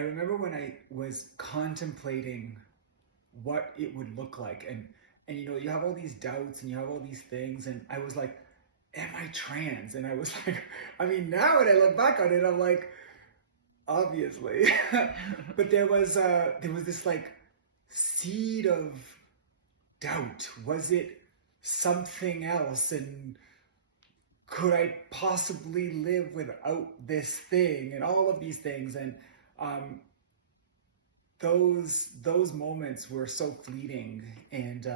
I remember when I was contemplating what it would look like, and you have all these doubts and you have all these things, and I was like, am I trans? And I was like, I mean, now when I look back on it, I'm like, obviously. But there was this like seed of doubt. Was it something else? And could I possibly live without this thing? And all of these things. And um, those moments were so fleeting. And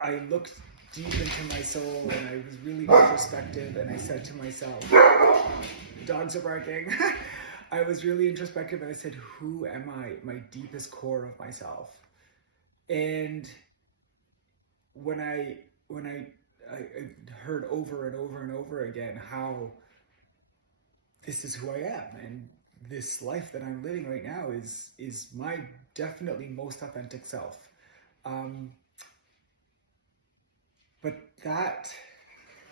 I looked deep into my soul, and I was really introspective. And I said to myself, dogs are barking. I was really introspective, and I said, who am I? My deepest core of myself. And when I heard over and over and over again how this is who I am, and this life that I'm living right now is my definitely most authentic self. Um, but that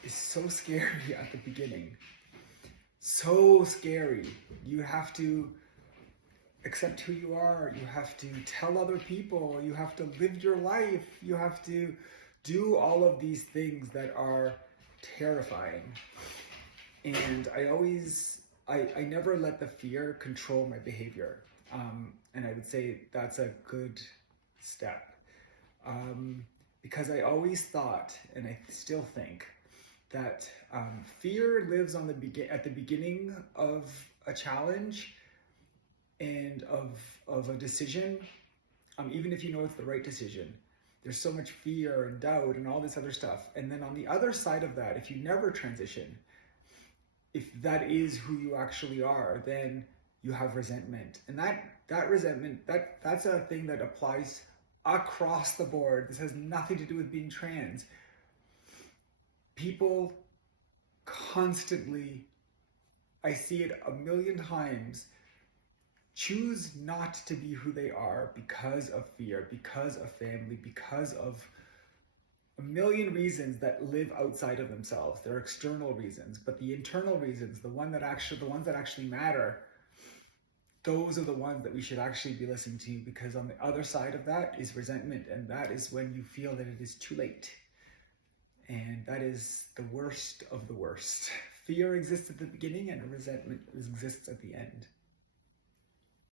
is so scary at the beginning. So scary. You have to accept who you are. You have to tell other people. You have to live your life. You have to do all of these things that are terrifying. And I never let the fear control my behavior. And I would say that's a good step. Because I always thought, and I still think, that fear lives at the beginning of a challenge and of a decision, even if you know it's the right decision. There's so much fear and doubt and all this other stuff. And then on the other side of that, if you never transition, if that is who you actually are, then you have resentment. And that resentment, that's a thing that applies across the board. This has nothing to do with being trans. People constantly, I see it a million times, choose not to be who they are because of fear, because of family, because of a million reasons that live outside of themselves. They're external reasons, but the internal reasons, the ones that actually matter, those are the ones that we should actually be listening to, because on the other side of that is resentment, and that is when you feel that it is too late. And that is the worst of the worst. Fear exists at the beginning and resentment exists at the end.